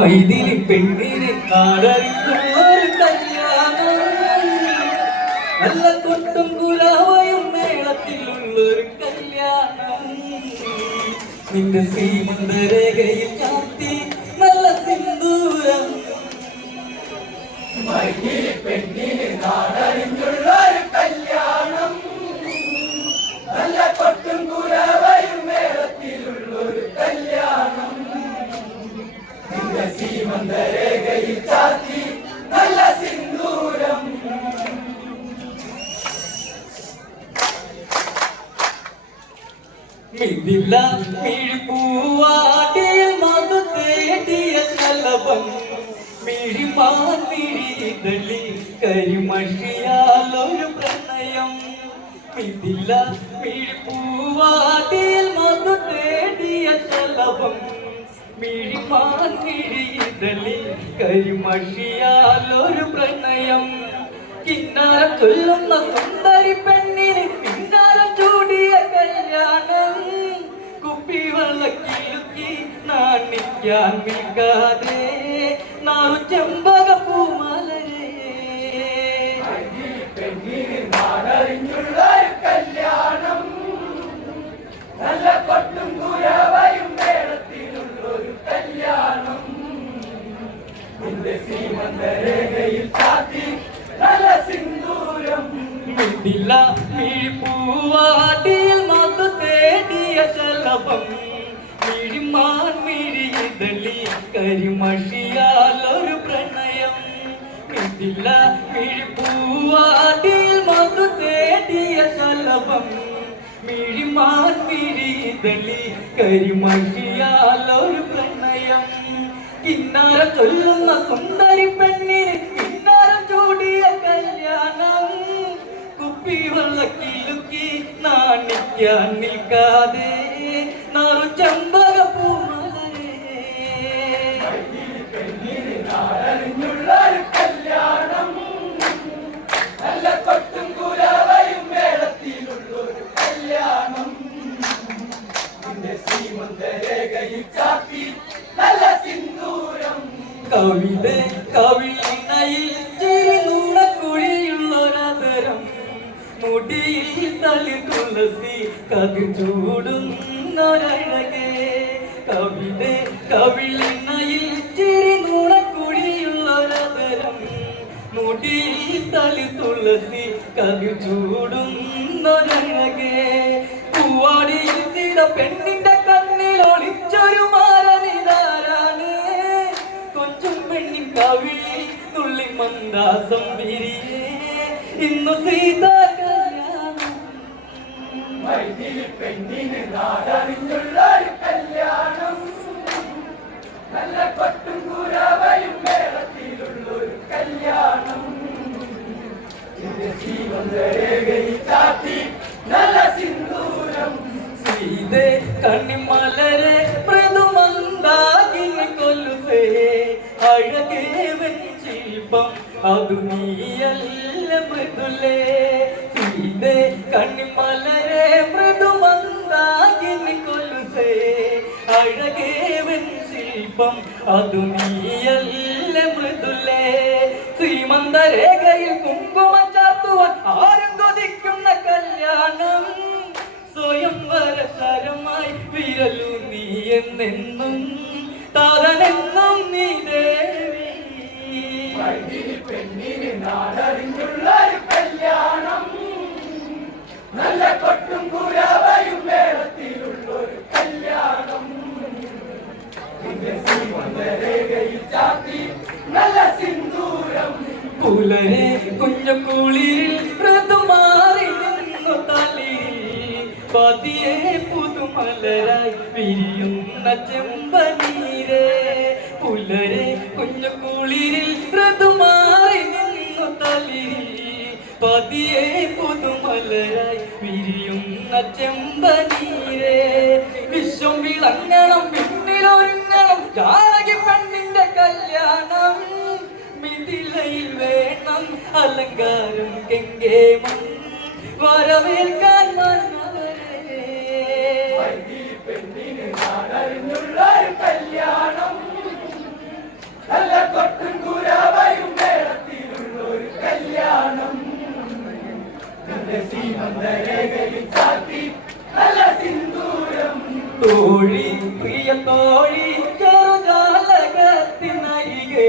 മൈതിലി പെണ്ണിനെ കാടറിഞ്ഞൊരു കല്യാണം, നല്ല കൊട്ടും കുലാവയും മേളത്തിലുള്ളൊരു കല്യാണം. നിന്റെ സീമന്തരേഖയിൽ ചാത്തി നല്ല സിന്ദൂരം. മൈതിലി പെണ്ണിനെ കാടറിഞ്ഞൊരു കല്യാണം, നല്ല കൊട്ടും കുലാവയും മേളത്തിലുള്ളൊരു കല്യാണം. സീമന്തരേഖയിൽ ചാത്തി നല്ല സിന്ദൂരം. മിഥില മിഴിപ്പൂവാടിയിൽ മധു തേടിയ ശലഭം, മിഴിമാൻ മിഴിതളി കരിമഷിയാലൊരു പ്രണയം. മിഥില മിഴിപ്പൂവാടിയിൽ മധു തേടിയ ശലഭം, മിഴിമാൻ മിഴിതളി കരിമഷിയാലൊരു പ്രണയം. കിന്നാരം ചൊല്ലുന്ന സുന്ദരി പെണ്ണിന് കിന്നാരം ചൂടിയ കല്യാണം. കുപ്പിവെള്ളക്കിലുക്കി നാണിക്കാൻ നിൽക്കാതെ നാറു ചെമ്പക പൂമലരെ. പെണ്ണിന് നാടറിഞ്ഞുള്ള കല്യാണം, നല്ല കൊട്ടും കുരവയും മേളത്തിലുള്ളൊരു കല്യാണം. നിന്റെ സീമന്തരേഖയിൽ ചാത്തി നല്ല സിന്ദൂരം. മിഥില മിഴിപ്പൂവാടിയിൽ മധു തേടിയ ശലഭം, മിഴിമാൻ മിഴിതളി കരിമഷിയാലൊരു പ്രണയം. മിഥില മിഴിപ്പൂവാടിയിൽ മധു തേടിയ ശലഭം, മിഴിമാൻ മിഴിതളി കരിമഷിയാലൊരു പ്രണയം. കിന്നാരം ചൊല്ലുന്ന സുന്ദരി പെണ്ണിന് കിന്നാരം ചൂടിയ കല്യാണം. കുപ്പിവെള്ളക്കിലുക്കി നാണിക്കാൻ നിൽക്കാതെ നാറു ചെമ്പക പൂമലരെ. പെണ്ണിന് നാടറിഞ്ഞുള്ള കല്യാണം, നല്ല കൊട്ടും കുരവയും മേളത്തിലുള്ളൊരു കല്യാണം. നിന്റെ സീമന്തരേഖയിൽ ചാത്തി നല്ല സിന്ദൂരം. കവിത കവിളിണയിൽ ചിരിനുണക്കുഴിയുള്ളൊരതരം, മുടിയിൽ തളി തുളസി കതിർ ചൂടുന്നൊരഴകേ. കവിത കവിളിണയിൽ ചിരിനുണക്കുഴിയുള്ളൊരതരം, മുടിയിൽ തളി തുളസി കതിർ ചൂടുന്നൊരഴകേ. പൂവാടിയിൽ ചില പെണ്ണിന്റെ കണ്ണിൽ ഒളിച്ചൊരു മാരനിതാരാണ്. കൊച്ചും പെണ്ണിൻ കവിളിൽ തുള്ളി മന്ദാസം വിരിയേ ഇന്നു സീതാ കല്യാണം. മൈതിലി പെണ്ണിന് നാടറിഞ്ഞുള്ള കല്യാണം, നല്ല കൊട്ടും കുരവയും മേളത്തിലുള്ളൊരു കല്യാണം. സീമന്തരേഖയിൽ ചാത്തി നല്ല സിന്ദൂരം. സീതേ കണ്ണിമലരെ മൃദുമന്ദാകിനി കൊല്ലുസേ, അഴകേ വെഞ്ചിൽപ്പം അതു നീയല്ല മൃദുലേ. സീതേ കണ്ണിമലരെ മൃദുമന്ദാകിനി കൊല്ലുസേ, അഴകേ വെഞ്ചിൽപ്പം അതു നീയല്ല മൃദുലേ. ശ്രീമന്തരേഖയിൽ കുങ്കുമം ചാർത്തുവാൻ ആരും കൊതിക്കുന്ന കല്യാണം. സ്വയംവര ശരമായി വിരലു നീ എന്നെന്നും താരനെന്നും നീ ദേവി. മൈതിലി പെണ്ണിന് നാടറിഞ്ഞുള്ള കല്യാണം, നല്ല കൊട്ടും കുരവയും മേളത്തിലുള്ളൊരു കല്യാണം. നിന്റെ സീമന്തരേഖയിൽ ചാത്തി നല്ല സിന്ദൂരം. പുലരെ കുഞ്ഞു കുളിരിൽ ഋതുമാറി നിന്നു തളിരിൽ, പതിയെ പുതുമലരായി വിരിയുന്ന ചെമ്പനീരേ. പുലരെ കുഞ്ഞു കുളിരിൽ ഋതുമാറി നിന്നു തളിരിൽ, പതിയെ പുതുമലരായി വിരിയുന്ന ചെമ്പനീരേ. വിശ്വം വിളങ്ങണം പിന്നിലൊരുങ്ങണം ജാനകി പെണ്ണിന്റെ കല്യാണം. മിഥിലയിൽ വേണം അലങ്കാരം കെങ്കേമം, വരവേൽക്കാൻ വന്നവരെ. പെണ്ണിന് നാടറിഞ്ഞുള്ള കല്യാണം, തോഴി പ്രിയ തോഴി ചെറുജാലകത്തിനരികെ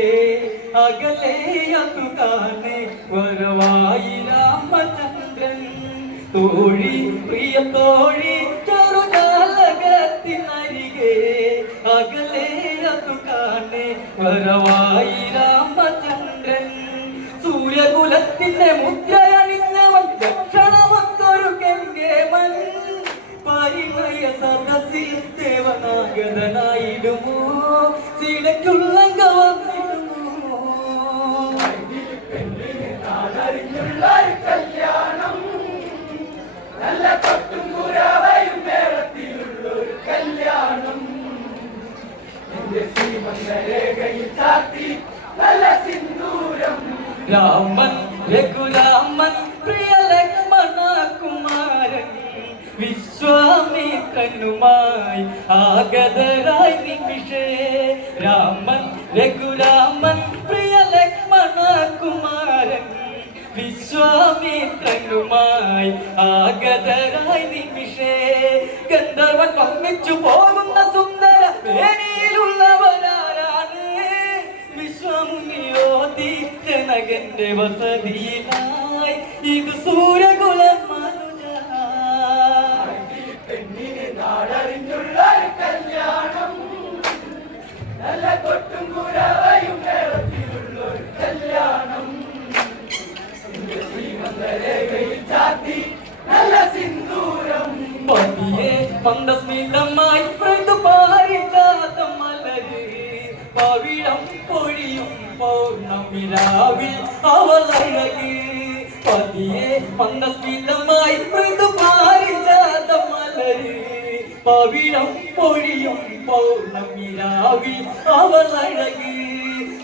അകലെയതു താനെ വരവായി രാമചന്ദ്രൻ തോഴി പ്രിയ തോഴി ചെറുജാലകത്തിനരികെ അകലെയതു താനെ വരവായി രാമചന്ദ്രൻ സൂര്യകുലത്തിന്റെ മുദ്രയണിഞ്ഞവൻ ലക്ഷണമൊത്തൊരു കെങ്കേമൻ പരിമയ സദസ്സിൽ ദേവനാഗതനായിടുമോ സീതയ്ക്കുള്ളങ്ക വന്നിടുമോ കല്യാണം നല്ല കൊട്ടും കുരവയും മേളത്തിലുള്ളൊരു കല്യാണം എന്റെ ശ്രീമന്തരേഖയിൽ ചാത്തി നല്ല സിന്ദൂരം രാമൻ രഘുരാമൻ പ്രിയ ലക്ഷ്മണ കുമാരൻ വിശ്വാമിത്രനുമായി ആഗതരായി നിമിഷേ രാമൻ രഘുരാമൻ പ്രിയ ലക്ഷ്മണ കുമാരൻ വിശ്വാമിത്രനുമായി ആഗതരായി നിമിഷേ ഗന്ധർവൻ പമ്മിച്ചു പോകുന്ന സുന്ദര വേണിയിലുള്ളവരാരാണ് വിശ്വമുനിയോതി ജനകന്റെ വസതിയിലായി ഇത് സൂര്യകുലം മനുജ പെണ്ണിന് നാടറിഞ്ഞുള്ള കല്യാണം നല്ല കൊട്ടും കുരവയും മേളത്തിലുള്ളൊരു കല്യാണം ശ്രീമന്തരേഖയിൽ ചാത്തി നല്ല സിന്ദൂരം പതിയെ മന്ദസ്മിതമായി മൃദുപാരിജാതം മലര് പവിഴം പൊഴിയും പൗർണമിരാവിൽ അവളഴകി പതിയെ മന്ദസ്മിതമായി മൃദുപാരിജാതം മലര് പവിഴം പൊഴിയും പൗർണമിരാവിൽ അവളഴകി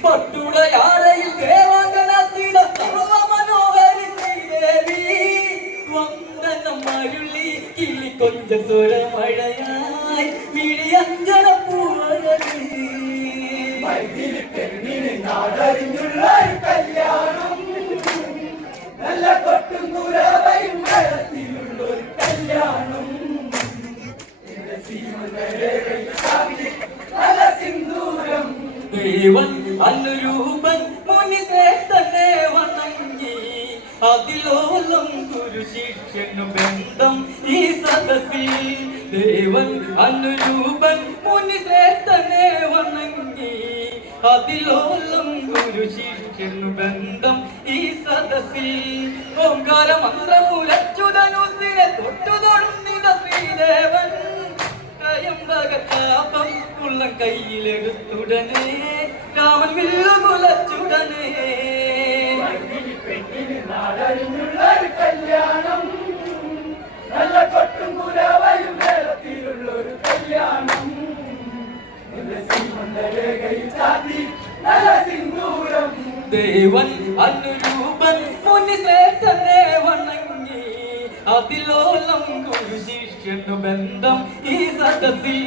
പട്ടുടയാളയിൽ ദേവാംഗനത്തിന സർവമനോഹരി ശ്രീദേവി വന്ദനം അരുളി കിളി കൊഞ്ച സ്വരമഴയായി മിഴിയഞ്ജന പൂവഴകി മൈഥിലി പെണ്ണിന് നാടറിഞ്ഞുള്ള കല്യാണം നല്ല കൊട്ടും കുരവയും മേളത്തിലുള്ളൊരു കല്യാണം എന്റെ ശ്രീമന്തരേഖയിൽ ചാത്തി നല്ല സിന്ദൂരം ദേവൻ അനുരൂപൻ മുനിശ്രേഷ്ഠനെ വണങ്ങി അതിലോലം ഗുരു ശിഷ്യനു ബന്ധം ഈ സദസ്സിൽ ദേവൻ അനുരൂപൻ മുനിശ്രേഷ്ഠനെ വണങ്ങി അതിലോലം ഗുരു ശിഷ്യനു ബന്ധം ഈ സദസ്സിൽ ഓംകാര മന്ത്രമുരച്ചുതനുസിനെ തൊട്ടു തൊടുന്നിത ശ്രീദേവൻ ത്രയംബകതാപം ഉള്ളം കയ്യിലെടുത്തുടനെ രാമൻ വില്ലുകുലച്ചുടനെ പെണ്ണിന് നാടറിഞ്ഞുള്ള കല്യാണം നല്ല കൊട്ടും കുരവയും മേളത്തിലുള്ളൊരു കല്യാണം എന്റെ ശ്രീമന്തരേഖയിൽ ചാത്തി നല്ല സിന്ദൂരം ദേവൻ അനുരൂപൻ മുനിശ്രേഷ്ഠനെ വണങ്ങി അതിലോലം ഗുരു ശിഷ്യനു ബന്ധം ഈ സദസ്സിൽ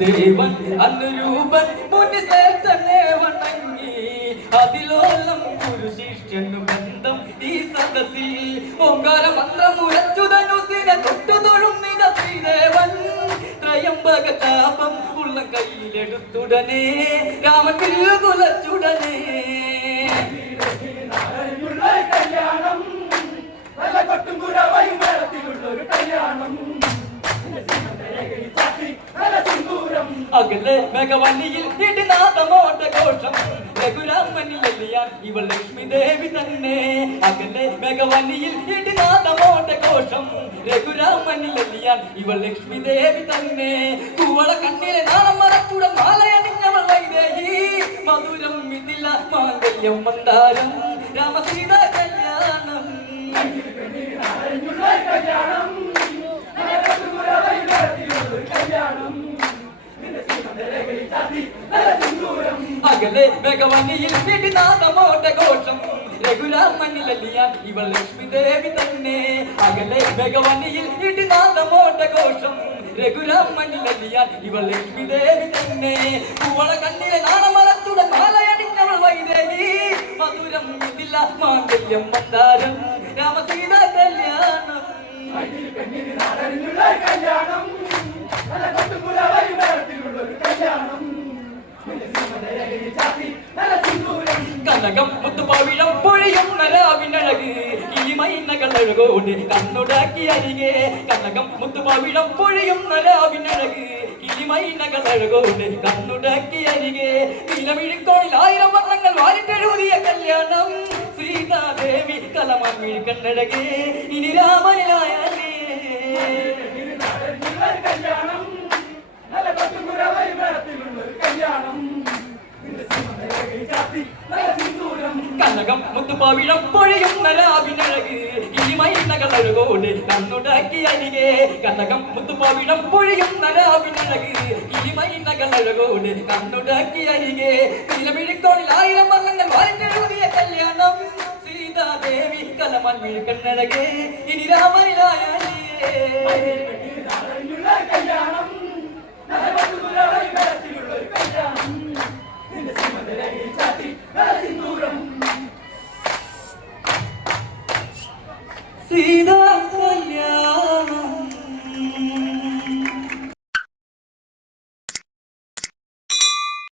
ദേവൻ അനുരൂപൻ മുനിശ്രേഷ്ഠനെ വണങ്ങി അതിലോലം ഗുരു ശിഷ്യനു ബന്ധം ഈ സദസ്സിൽ ഓംകാര മന്ത്രമുരച്ചുതനുസിനെ തൊട്ടു തൊഴുന്നിത ശ്രീദേവൻ ത്രയംബക ചാപം ഉള്ള കയ്യിലെടുത്തുടനെ രാമൻ വില്ലുകുലച്ചുടനെ കല്യാണം നല്ല കൊട്ടും കുരവയും മേളത്തിലുള്ളൊരു കല്യാണം നല്ല സിന്ദൂരം അകലെ ഭഗവനിയിൽ ഇടിനാഥമോട്ട ഘോഷം രഘുരാമനിലെല്ലിയാൻ ഇവൾ ലക്ഷ്മി ദേവി തന്നെ അകലെ ഭഗവനിയിൽ ഇടിനാഥമോട്ട ഘോഷം രഘുരാമനിലെല്ലിയാൻ ഇവൾ ലക്ഷ്മി ദേവി തന്നെ കൂവള കണ്ണിലെ നാളം മറച്ചുടൻ മാലയണിഞ്ഞവൾ വൈദേഹി മധുരം മിഥില മാംഗല്യം മന്ദാരം രാമസീത കല്യാണം കല്യാണം നല്ല കൊട്ടും കുരവയും മേളത്തിലുള്ളൊരു കല്യാണം എന്റെ ശ്രീമന്തരേഖയിൽ ചാത്തി നല്ല സിന്ദൂരം അകലെ ഭഗവനിയിൽ ഇടിനാഥമോട്ട ഘോഷം രഘുരാമനിലെല്ലിയാൻ ഇവൾ ലക്ഷ്മി ദേവി തന്നെ അകലെ ഭഗവനിയിൽ ഇടിനാഥമോട്ട ഘോഷം രഘുരാമനിലെല്ലിയാൻ ഇവൾ ലക്ഷ്മി ദേവി തന്നെ പൂവള കണ്ണിലെ നാണമലത്തുടൻ മാലയണിഞ്ഞവൾ വൈദേഹി മധുരം ഇതില്ല മാംഗല്യം മന്ദാരം രാമസീത കല്യാണം പെണ്ണിന് നാടറിഞ്ഞുള്ള കല്യാണം നല്ല കൊട്ടും കുരവയും കല്യാണം നിന്റെ സീമന്തരകയിൽ ചാത്തി നല്ല സിന്ദൂരം കനകം മുത്തുപവിഴം പൊഴിയും നരാവിനഴക് കിളിമൈനകളഴകോട് കണ്ണുടാക്കി അരികെ കനകം മുത്തുപവിഴം പൊഴിയും നരാവിനഴക് കിളിമൈനകളഴകോട് കണ്ണുടാക്കി അരികെ നീലമിഴിക്കോണിൽ 1000 വർണ്ണങ്ങൾ വാരിട്ടെഴുതിയ കല്യാണം സീതാദേവി കലമാൻ മിഴിക്കണ്ണഴകേ ഇനി രാമനിലായേ കല്യാണം നല്ല പട്ടുകുരവൈ മേളത്തിലുള്ളൊരു കല്യാണം നിന്റെ സീമന്തരകയിൽ ചാത്തി നല്ല സിന്ദൂരം കനകം മുത്തുപവിഴം പൊഴിയും നരാവിനഴക് കിളിമൈനകളഴകോട് കണ്ണുടാക്കി അരികെ കനകം മുത്തുപവിഴം പൊഴിയും നരാവിനഴക് കിളിമൈനകളഴകോട് കണ്ണുടാക്കി അരികെ നീലമിഴിക്കോണിൽ 1000 വർണ്ണങ്ങൾ വാരിട്ടെഴുതിയ കല്യാണം സീതാദേവി കലമാൻ മിഴിക്കണ്ണഴകേ ഇനി രാമനിലായേ കല്യാണം നല്ല പട്ടുകുരവൈ മേളത്തിലുള്ളൊരു കല്യാണം നിന്റെ സീമന്തരകയിൽ ചാത്തി നല്ല സിന്ദൂരം സീതാ